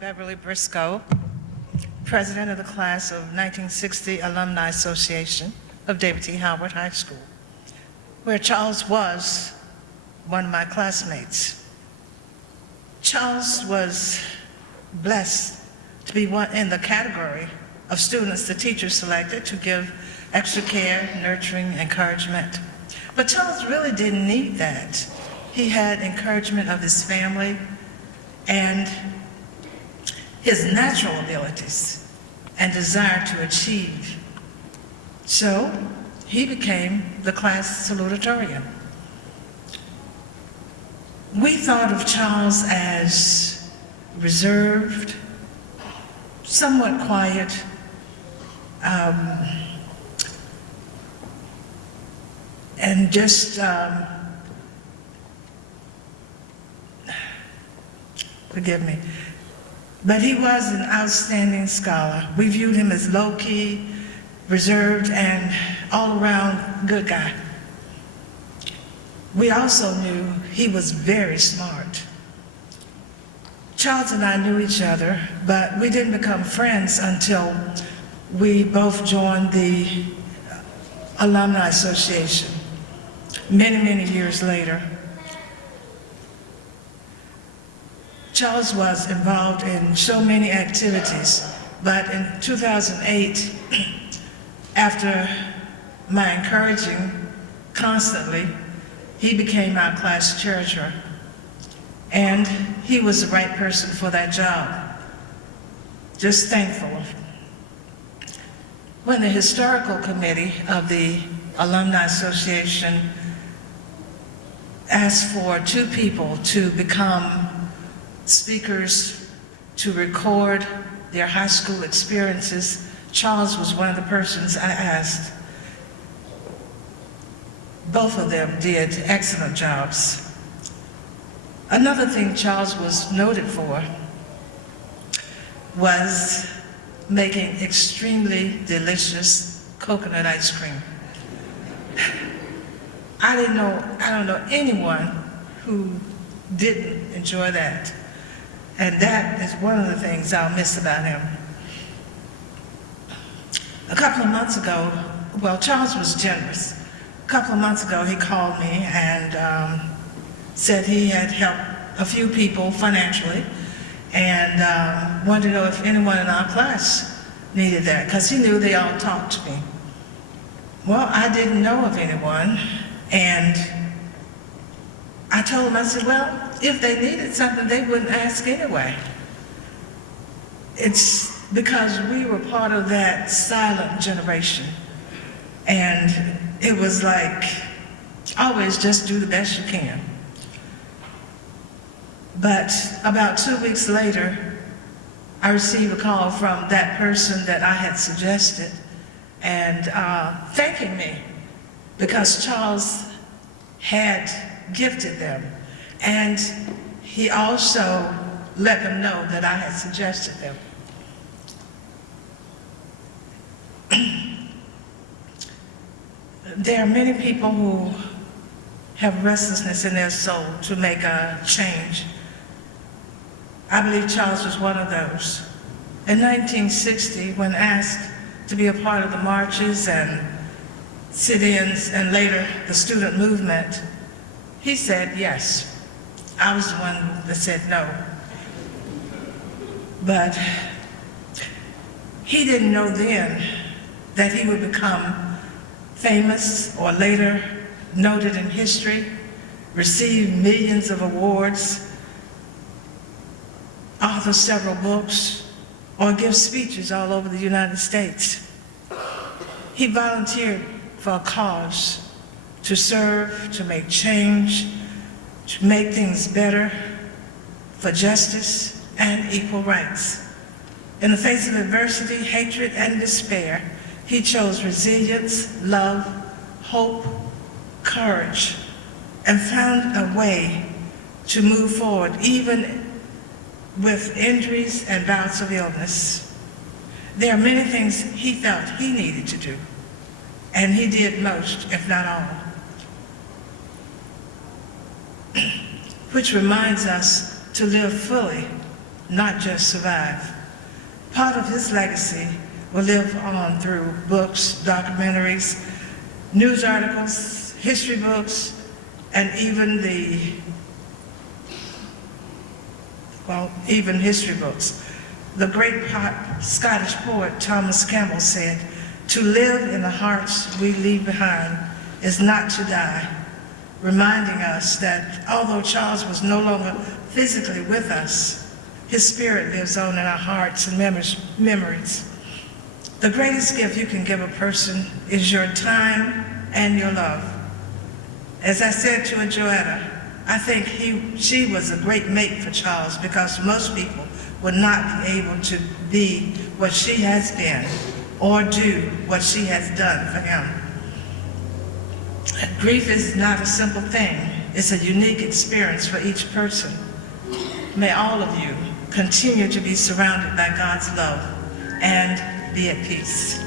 Beverly Briscoe, president of the class of 1960 Alumni Association of David T. Howard High School, where Charles was one of my classmates. Charles was blessed to be one in the category of students the teachers selected to give extra care, nurturing, encouragement. But Charles really didn't need that. He had encouragement of his family and his natural abilities and desire to achieve. So he became the class salutatorian. We thought of Charles as reserved, somewhat quiet, and just forgive me, but he was an outstanding scholar. We viewed him as low-key, reserved, and all-around good guy. We also knew he was very smart. Charles and I knew each other, but we didn't become friends until we both joined the Alumni Association many, many years later. Charles was involved in so many activities, but in 2008, after my encouraging constantly, he became our class treasurer, and he was the right person for that job. Just thankful. When the historical committee of the Alumni Association asked for 2 people to become speakers to record their high school experiences, Charles was one of the persons I asked. Both of them did excellent jobs. Another thing Charles was noted for was making extremely delicious coconut ice cream. I don't know anyone who didn't enjoy that. And that is one of the things I'll miss about him. A couple of months ago, well, Charles was generous. A couple of months ago, he called me and said he had helped a few people financially and wanted to know if anyone in our class needed that, because he knew they all talked to me. Well, I didn't know of anyone, and I told him, I said, well, if they needed something, they wouldn't ask anyway. It's because we were part of that silent generation. And it was like, always just do the best you can. But about 2 weeks later, I received a call from that person that I had suggested and thanking me because Charles had gifted them. And he also let them know that I had suggested them. There are many people who have restlessness in their soul to make a change. I believe Charles was one of those. In 1960, when asked to be a part of the marches and sit-ins and later the student movement, he said yes. I was the one that said no. But he didn't know then that he would become famous or later noted in history, receive millions of awards, author several books, or give speeches all over the United States. He volunteered for a cause, to serve, to make change, to make things better, for justice and equal rights. In the face of adversity, hatred, and despair, he chose resilience, love, hope, courage, and found a way to move forward, even with injuries and bouts of illness. There are many things he felt he needed to do, and he did most, if not all. Which reminds us to live fully not just survive. Part of his legacy will live on through books, documentaries, news articles, history books, and even history books. The great Scottish poet Thomas Campbell said, "To live in the hearts we leave behind is not to die," reminding us that although Charles was no longer physically with us, his spirit lives on in our hearts and memories. The greatest gift you can give a person is your time and your love. As I said to Joetta, I think she was a great mate for Charles, because most people would not be able to be what she has been or do what she has done for him. Grief is not a simple thing. It's a unique experience for each person. May all of you continue to be surrounded by God's love and be at peace.